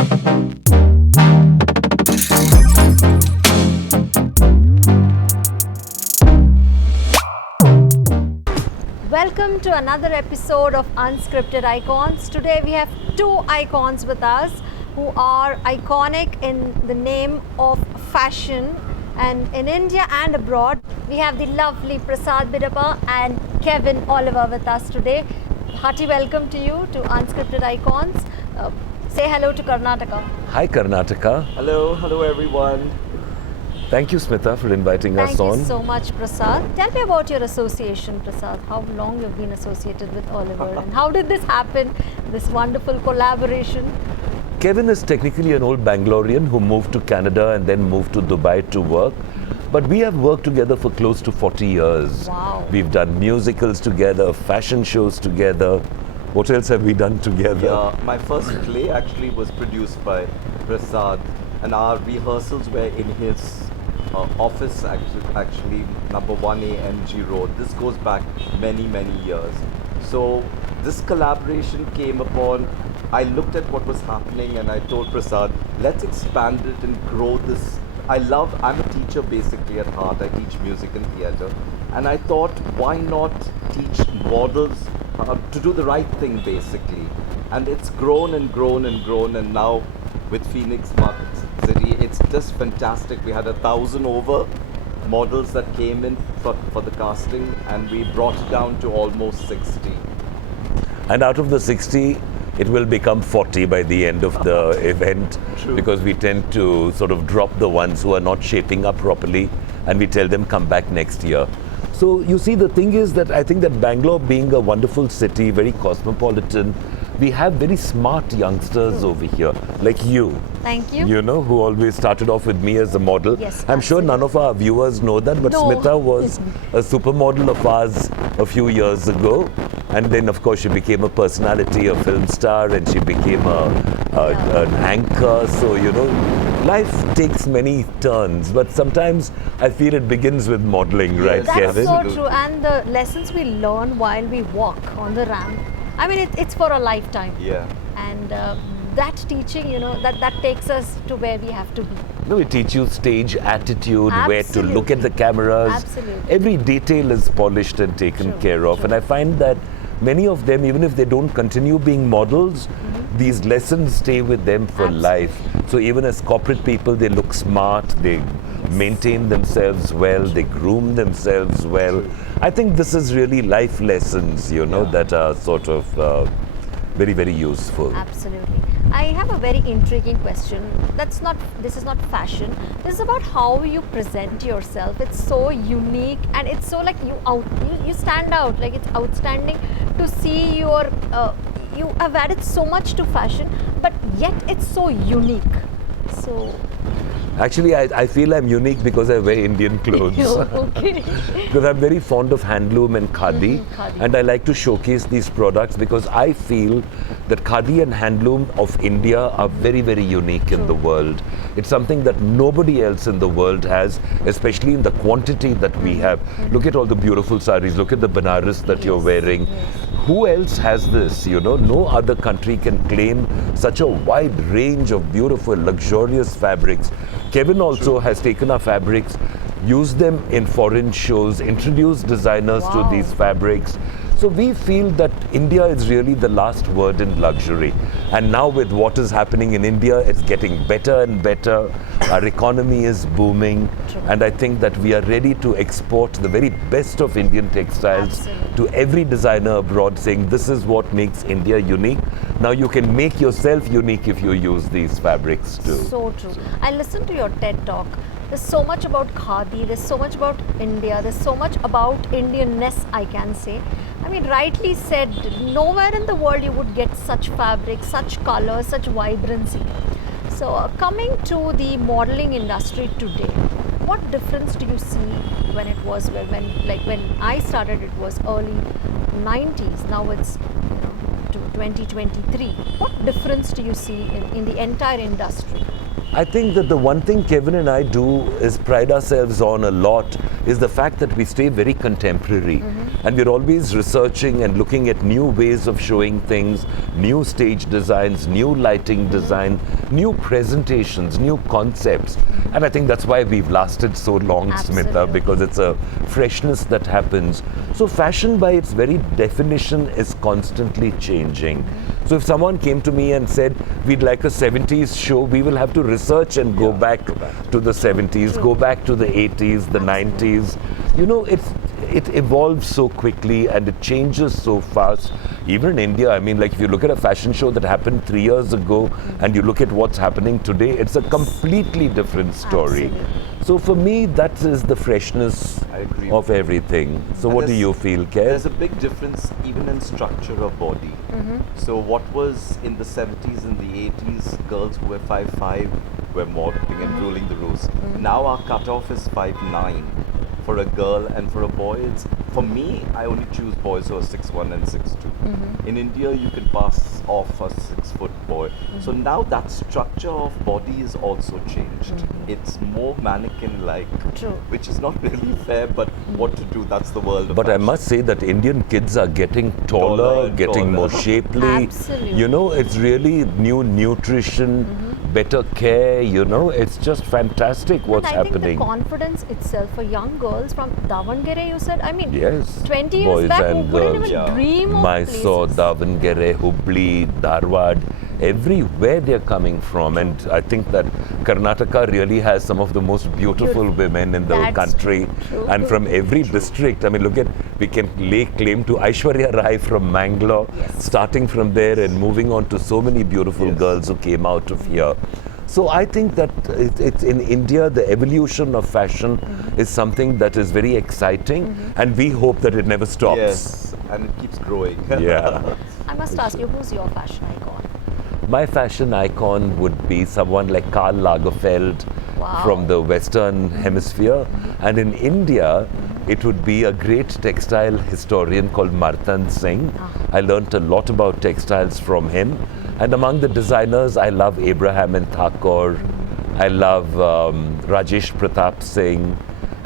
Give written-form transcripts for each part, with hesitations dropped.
Welcome to another episode of Unscripted Icons. Today we have two icons with us who are iconic in the name of fashion and in India and abroad. We have the lovely Prasad Bidappa and Kevin Oliver with us today. Hearty welcome to you to Unscripted Icons. Say hello to Karnataka. Hi Karnataka. Hello everyone. Thank you Smitha for inviting us on. Thank you so much, Prasad. Tell me about your association, Prasad. How long you've been associated with Oliver and how did this happen, this wonderful collaboration? Kevin is technically an old Bangalorean who moved to Canada and then moved to Dubai to work. But we have worked together for close to 40 years. Wow. We've done musicals together, fashion shows together. What else have we done together? Yeah, my first play actually was produced by Prasad, and our rehearsals were in his office, actually number 1A MG Road. This goes back many years. So this collaboration came upon. I looked at what was happening and I told Prasad, let's expand it and grow this. I'm a teacher basically at heart. I teach music and theatre, and I thought, why not teach models to do the right thing basically. And it's grown and grown and grown, and now with Phoenix Market City, it's just fantastic. We had 1,000 over models that came in for the casting, and we brought it down to almost 60. And out of the 60, it will become 40 by the end of the event. True. Because we tend to sort of drop the ones who are not shaping up properly and we tell them come back next year. So you see, the thing is that I think that Bangalore being a wonderful city, very cosmopolitan, we have very smart youngsters over here, like you. Thank you. You know, who always started off with me as a model. Yes, I'm sure absolutely. none of our viewers know that, but No. Smitha was a supermodel of ours a few years ago. And then, of course, she became a personality, a film star, and she became an anchor. So, you know, life takes many turns, but sometimes I feel it begins with modeling, right, That's Kevin? so true. And the lessons we learn while we walk on the ramp, I mean, it's for a lifetime. Yeah. And that teaching, you know, that takes us to where we have to be. No, it teaches you stage attitude, where to look Absolutely. at the cameras. Absolutely. Every detail is polished and taken True, care of. true. And I find that many of them, even if they don't continue being models, these lessons stay with them for Absolutely. life. So even as corporate people, they look smart, they maintain themselves well, they groom themselves well. I think this is really life lessons, you know, Yeah. that are sort of very useful. Absolutely. I have a very intriguing question. This is not fashion. This is about how you present yourself. It's so unique and it's so like you stand out. Like it's outstanding to see you have added so much to fashion, but yet it's so unique. So Actually, I feel I'm unique because I wear Indian clothes. okay. Because I'm very fond of handloom and khadi, khadi. and I like to showcase these products because I feel that khadi and handloom of India are very unique in the world. It's something that nobody else in the world has, especially in the quantity that we have. Look at all the beautiful saris, look at the Banaras that you're wearing. Who else has this? You know, no other country can claim such a wide range of beautiful, luxurious fabrics. Kevin also has taken our fabrics, used them in foreign shows, introduced designers to Wow. these fabrics. So we feel that India is really the last word in luxury. And now with what is happening in India, it's getting better and better. Our economy is booming. True. And I think that we are ready to export the very best of Indian textiles Absolutely. to every designer abroad, saying this is what makes India unique. Now you can make yourself unique if you use these fabrics too. So true. I listened to your TED talk. There's so much about khadi, there's so much about India, there's so much about Indianness, I can say. I mean, rightly said, nowhere in the world you would get such fabric, such color, such vibrancy. So coming to the modeling industry today, what difference do you see when it was, when I started it was early 90s, now it's to 2023. What difference do you see in the entire industry? I think that the one thing Kevin and I do is pride ourselves on a lot is the fact that we stay very contemporary, and we're always researching and looking at new ways of showing things, new stage designs, new lighting design, new presentations, new concepts. And I think that's why we've lasted so long, Smitha, Absolutely. because it's a freshness that happens. So fashion by its very definition is constantly changing. So if someone came to me and said, we'd like a 70s show, we will have to research and go back to the 70s, go back to the 80s, the 90s. You know, it evolves so quickly and it changes so fast. Even in India, I mean, like if you look at a fashion show that happened 3 years ago and you look at what's happening today, it's a completely different story. Absolutely. So for me, that is the freshness I agree of with you. everything. So And what do there's- you feel, Kev? There's a big difference even in structure of body. So what was in the 70s and the 80s, girls who were 5'5" were modeling and ruling the roost. Now our cutoff is 5'9" for a girl, and for a boy, it's, for me, I only choose boys who are 6'1" and 6'2". In India, you can pass off a 6-foot boy. So now that structure of body is also changed. It's more mannequin-like, True. which is not really fair, but what to do, that's the world of But I fashion. must say that Indian kids are getting taller, Taller and getting more taller. shapely. Absolutely. You know, it's really new nutrition, better care, you know, it's just fantastic what's and I happening. think the confidence itself for young girls from Davangere, you said, I mean, Yes. 20 years Boys back, and who wouldn't girls. even Yeah. dream of Mysore, places. Davangere, Hubli, Dharwad, everywhere they're coming from. And I think that Karnataka really has some of the most beautiful Beautiful. women in the That's country. true. And from every district, I mean, look at, we can lay claim to Aishwarya Rai from Mangalore, Yes. starting from there and moving on to so many beautiful Yes. girls who came out of here. So I think that it's in India, the evolution of fashion is something that is very exciting, and we hope that it never stops. Yes, and it keeps growing. Yeah. I must ask you, who's your fashion icon? My fashion icon would be someone like Karl Lagerfeld Wow. from the Western Hemisphere. And in India, it would be a great textile historian called Martan Singh. I learnt a lot about textiles from him. And among the designers, I love Abraham and Thakur. I love Rajesh Pratap Singh.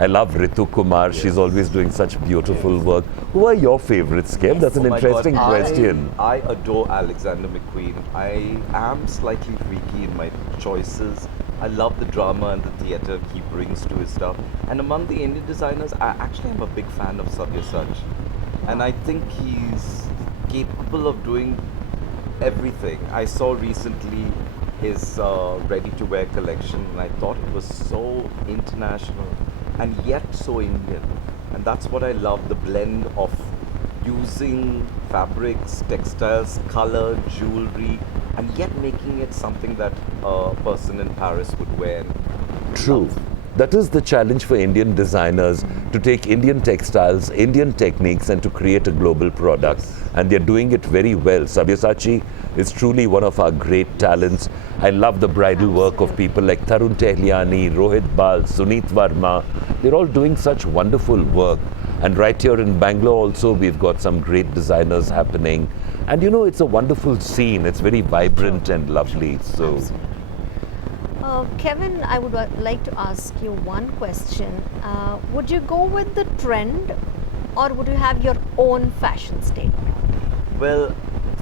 I love Ritu Kumar. She's always doing such beautiful work. Who are your favorites, Kev? That's an Oh my interesting God, question. I adore Alexander McQueen. I am slightly freaky in my choices. I love the drama and the theatre he brings to his stuff. And among the Indian designers, I actually am a big fan of Sabyasachi. And I think he's capable of doing everything. I saw recently his ready-to-wear collection, and I thought it was so international and yet so Indian. And that's what I love, the blend of using fabrics, textiles, color, jewelry, and yet making it something that a person in Paris would wear. And True. That is the challenge for Indian designers, to take Indian textiles, Indian techniques, and to create a global product. Yes. And they're doing it very well. Sabyasachi is truly one of our great talents. I love the bridal work of people like Tarun Tehliani, Rohit Bal, Suneet Varma. They're all doing such wonderful work. And right here in Bangalore also, we've got some great designers happening. And you know, it's a wonderful scene. It's very vibrant and lovely. So. Kevin, I would like to ask you one question. Would you go with the trend, or would you have your own fashion statement? Well,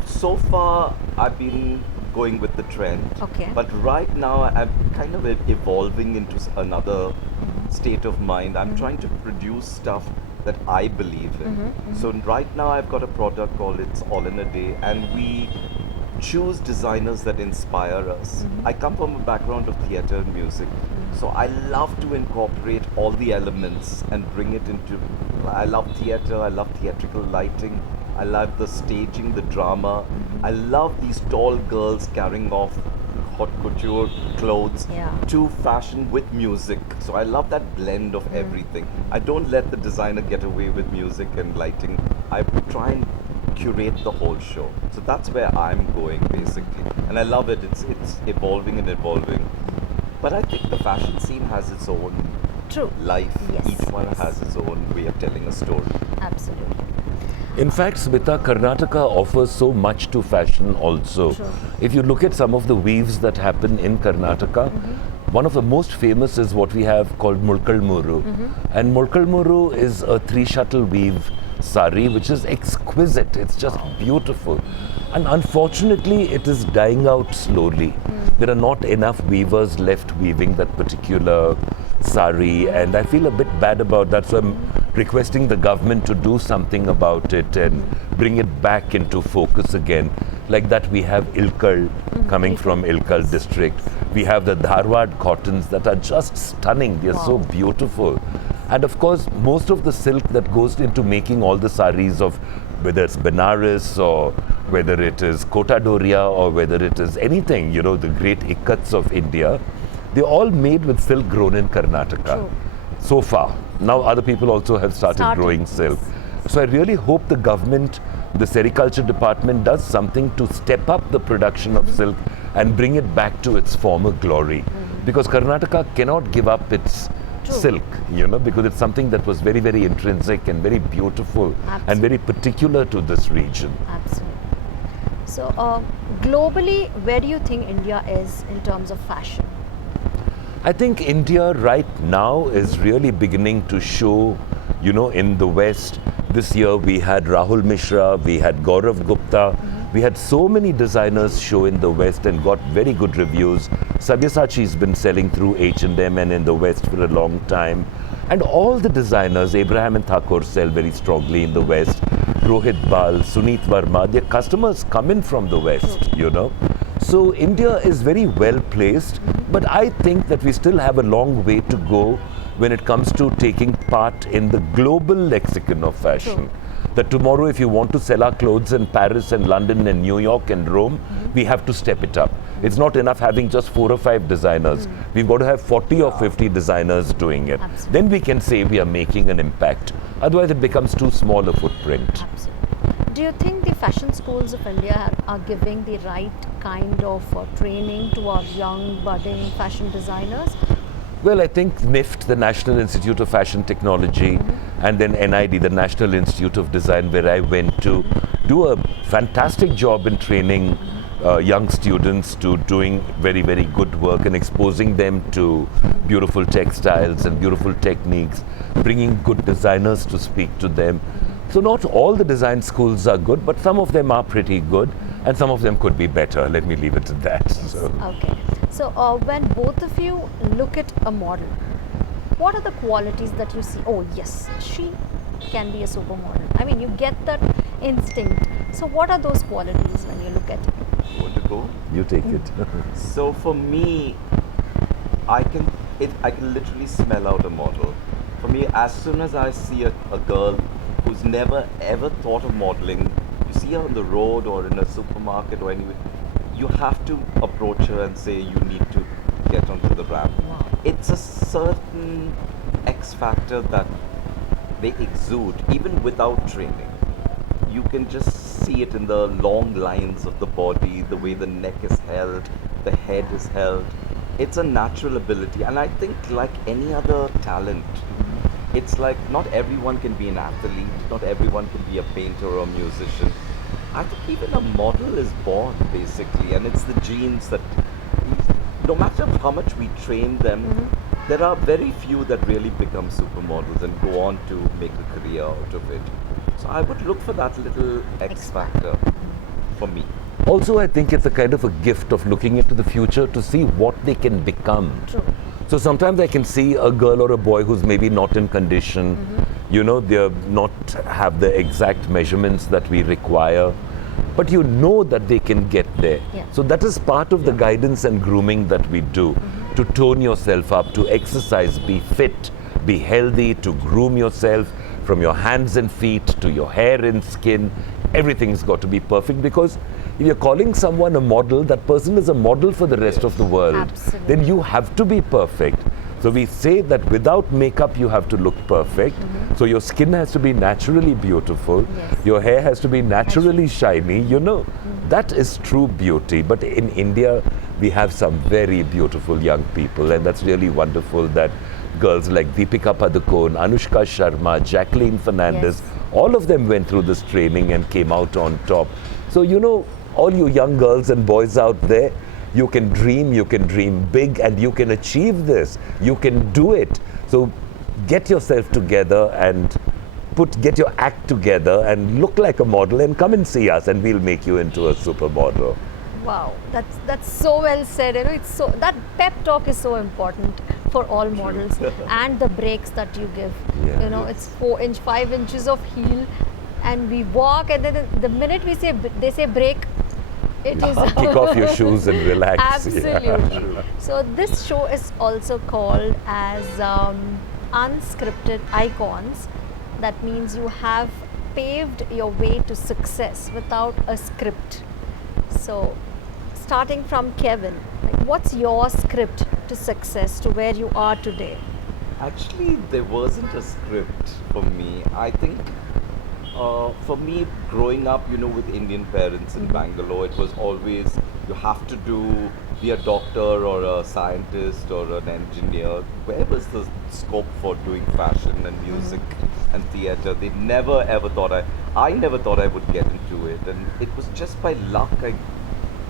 so far I've been going with the trend. Okay. But right now I'm kind of evolving into another state of mind. I'm trying to produce stuff that I believe in. So right now I've got a product called It's All in a Day, and we choose designers that inspire us. I come from a background of theatre and music, so I love to incorporate all the elements and bring it into. I love theatre, I love theatrical lighting, I love the staging, the drama. I love these tall girls carrying off haute couture clothes Yeah. to fashion with music. So I love that blend of everything. I don't let the designer get away with music and lighting. I try and curate the whole show. So that's where I'm going basically. And I love it. It's evolving and evolving. But I think the fashion scene has its own True. life. Yes, Each one yes. has its own way of telling a story. Absolutely. In fact, Smitha, Karnataka offers so much to fashion also. True. If you look at some of the weaves that happen in Karnataka, one of the most famous is what we have called Mulkal Muru. And Mulkal Muru is a 3-shuttle weave sari, which is exquisite. It's just beautiful. And unfortunately, it is dying out slowly. There are not enough weavers left weaving that particular sari, and I feel a bit bad about that. So I'm requesting the government to do something about it and bring it back into focus again. Like that, we have Ilkal coming from Ilkal district. We have the Dharwad cottons that are just stunning. They're so beautiful. And of course, most of the silk that goes into making all the saris of whether it's Benares or whether it is Kota Doria or whether it is anything, you know, the great ikats of India, they're all made with silk grown in Karnataka. True. So far. Now other people also have started growing silk. So I really hope the government, the sericulture department does something to step up the production of silk and bring it back to its former glory. Because Karnataka cannot give up its silk, you know, because it's something that was very, very intrinsic and very beautiful and very particular to this region. Absolutely. So, globally, where do you think India is in terms of fashion? I think India right now is really beginning to show, you know, in the West. This year we had Rahul Mishra, we had Gaurav Gupta, we had so many designers show in the West and got very good reviews. Sabyasachi's been selling through H&M and in the West for a long time. And all the designers, Abraham and Thakur, sell very strongly in the West. Rohit Bal, Suneet Verma, their customers come in from the West, you know. So India is very well placed, but I think that we still have a long way to go when it comes to taking part in the global lexicon of fashion. That tomorrow, if you want to sell our clothes in Paris and London and New York and Rome, we have to step it up. It's not enough having just 4 or 5 designers. We've got to have 40 or 50 designers doing it. Absolutely. Then we can say we are making an impact. Otherwise, it becomes too small a footprint. Absolutely. Do you think the fashion schools of India are giving the right kind of training to our young, budding fashion designers? Well, I think NIFT, the National Institute of Fashion Technology, and then NID, the National Institute of Design, where I went to, do a fantastic job in training young students to doing very, very good work and exposing them to beautiful textiles and beautiful techniques, bringing good designers to speak to them. So not all the design schools are good, but some of them are pretty good, and some of them could be better. Let me leave it at that. So. Okay. So when both of you look at a model, what are the qualities that you see? Oh yes, she can be a supermodel. I mean, you get that instinct. So what are those qualities when you look at it? Want to go? You take it. So for me, I can literally smell out a model. For me, as soon as I see a girl who's never ever thought of modeling, you see her on the road or in a supermarket or anywhere, you have to approach her and say you need to get onto the ramp. Wow. It's a certain X factor that they exude even without training. You can just see it in the long lines of the body, the way the neck is held, the head is held. It's a natural ability, and I think like any other talent, it's like not everyone can be an athlete, not everyone can be a painter or a musician. I think even a model is born basically, and it's the genes that no matter how much we train them, there are very few that really become supermodels and go on to make a career out of it. So I would look for that little X factor for me. Also, I think it's a kind of a gift of looking into the future to see what they can become. True. So sometimes I can see a girl or a boy who's maybe not in condition, you know, they're not have the exact measurements that we require, but you know that they can get there. Yeah. So that is part of the guidance and grooming that we do, to tone yourself up, to exercise, be fit, be healthy, to groom yourself from your hands and feet to your hair and skin. Everything's got to be perfect, because if you're calling someone a model, that person is a model for the rest of the world. Absolutely. Then you have to be perfect. So we say that without makeup you have to look perfect. So your skin has to be naturally beautiful. Yes. Your hair has to be naturally shiny, you know. That is true beauty. But in India, we have some very beautiful young people, and that's really wonderful that girls like Deepika Padukone, Anushka Sharma, Jacqueline Fernandez, Yes. all of them went through this training and came out on top. So, you know, all you young girls and boys out there, you can dream big, and you can achieve this. You can do it. So get yourself together and get your act together and look like a model and come and see us, and we'll make you into a supermodel. Wow, that's so well said. You know, it's so that pep talk is so important for all models, and the breaks that you give. Yeah. You know, it's 4 inch, 5 inches of heel, and we walk, and then the minute they say break, it is Kick off your shoes and relax. Yeah. absolutely. So this show is also called as unscripted icons. That means you have paved your way to success without a script. So, starting from Kevin, like, what's your script to success to where you are today? Actually, there wasn't a script for me. I think for me, growing up, you know, with Indian parents in Bangalore, it was always you have to be a doctor or a scientist or an engineer. Where was the scope for doing fashion and music and theatre? They never ever thought I never thought I would get into it, and it was just by luck.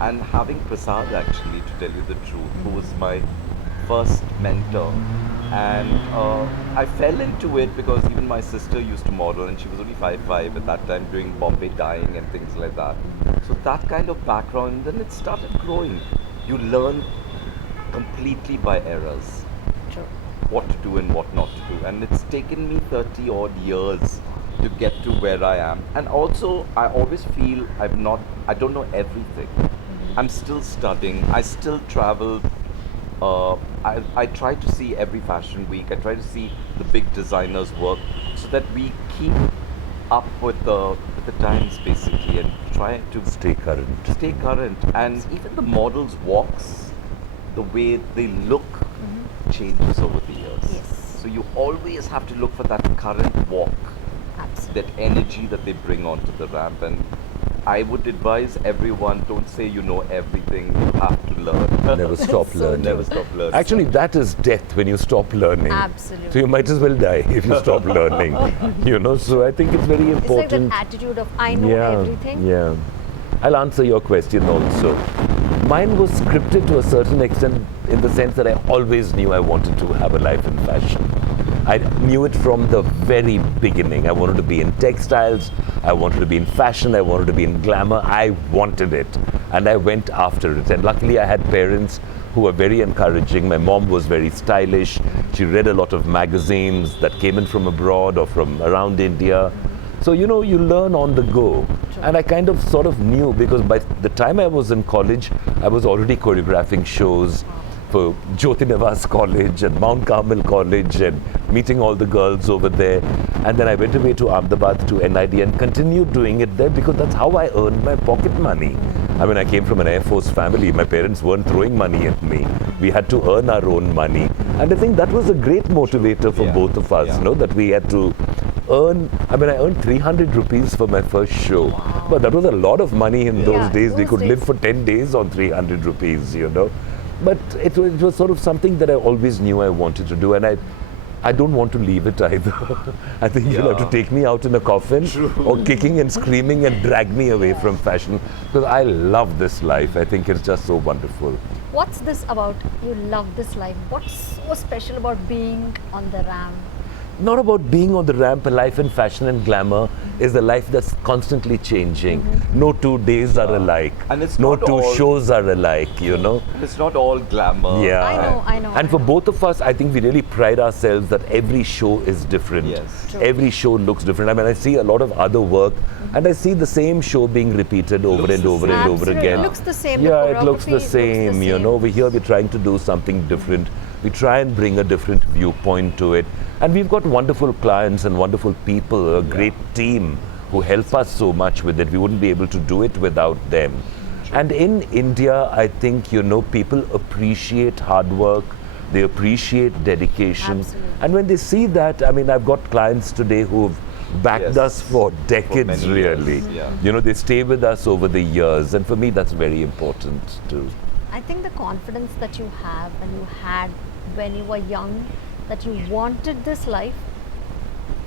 And having Prasad, actually, to tell you the truth, who was my first mentor, and I fell into it because even my sister used to model, and she was only 5'5" at that time, doing Bombay dyeing and things like that. So that kind of background, then it started growing. You learn completely by errors True. what to do and what not to do, and it's taken me 30 odd years to get to where I am. And also, I always feel I don't know everything. I'm still studying. I still travel. I try to see every fashion week. I try to see the big designers' work, so that we keep up with the times, basically, and try to Stay current. And even the models' walks, the way they look, changes over the years. Yes. So you always have to look for that current walk, Absolutely. that energy that they bring onto the ramp. And I would advise everyone, don't say you know everything, you have to learn. Never stop So learning. Never stop learning. Actually, that is death when you stop learning. Absolutely. So you might as well die if you stop learning. You know, so I think it's very It's like important. that attitude of I know everything. Yeah. I'll answer your question also. Mine was scripted to a certain extent, in the sense that I always knew I wanted to have a life in fashion. I knew it from the very beginning. I wanted to be in textiles, I wanted to be in fashion, I wanted to be in glamour. I wanted it, and I went after it. And luckily I had parents who were very encouraging. My mom was very stylish. She read a lot of magazines that came in from abroad or from around India. So, you know, you learn on the go. And I kind of sort of knew, because by the time I was in college, I was already choreographing shows for Jyoti Nivas College and Mount Carmel College, and meeting all the girls over there. And then I went away to Ahmedabad to NID and continued doing it there, because that's how I earned my pocket money. I mean, I came from an Air Force family. My parents weren't throwing money at me. We had to earn our own money. And I think that was a great motivator for both of us, you know, that we had to earn. I mean, I earned 300 rupees for my first show. Wow. But that was a lot of money in those days. We those could days. live for 10 days on 300 rupees, you know. But it was sort of something that I always knew I wanted to do, and I don't want to leave it either. I think you'll have to take me out in a coffin, or kicking and screaming and drag me away from fashion, because I love this life. I think it's just so wonderful. What's this about? You love this life. What's so special about being on the ramp? Not about being on the ramp. A life in fashion and glamour is a life that's constantly changing. No 2 days are alike. And it's no not two all- shows are alike, you know. It's not all glamour. Yeah. I know. And for both of us, I think we really pride ourselves that every show is different. Yes. True. Every show looks different. I mean, I see a lot of other work, and I see the same show being repeated over Looks and the over same. and over Absolutely. again. It looks the same. The Yeah, it looks choreography the same. You know, we're trying to do something different. We try and bring a different viewpoint to it. And we've got wonderful clients and wonderful people, a great team who help us so much with it. We wouldn't be able to do it without them. And in India, I think, you know, people appreciate hard work. They appreciate dedication. Absolutely. And when they see that, I mean, I've got clients today who've backed Yes. us for decades, many years, really. yeah. You know, they stay with us over the years. And for me, that's very important too. I think the confidence that you have and you had when you were young that you wanted this life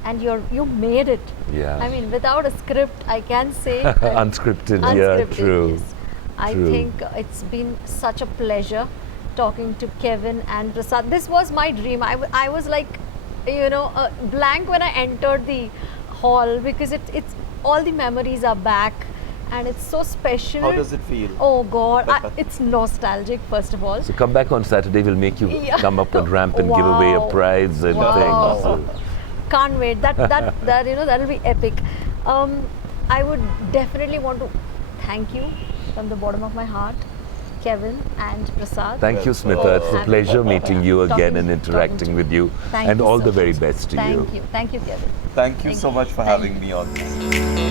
and you made it. Yeah. I mean, without a script, I can say that Unscripted, yeah, unscripted, true. yes. I True. think it's been such a pleasure talking to Kevin and Prasad. This was my dream. I was like, blank when I entered the hall because it's all the memories are back and it's so special. How does it feel? Oh God, it's nostalgic first of all. So come back on Saturday, we'll make you Yeah. come up on ramp and give away a Wow. prize and Wow. things. Can't wait. That'll be epic. I would definitely want to thank you from the bottom of my heart, Kevin and Prasad. Thank you, Smitha. It's a Happy- pleasure meeting you again Talking- and interacting talking with you. Thank And you all so the very much. best to you. Thank you, Kevin. Thank you Thank so you. much for Thank having me on this.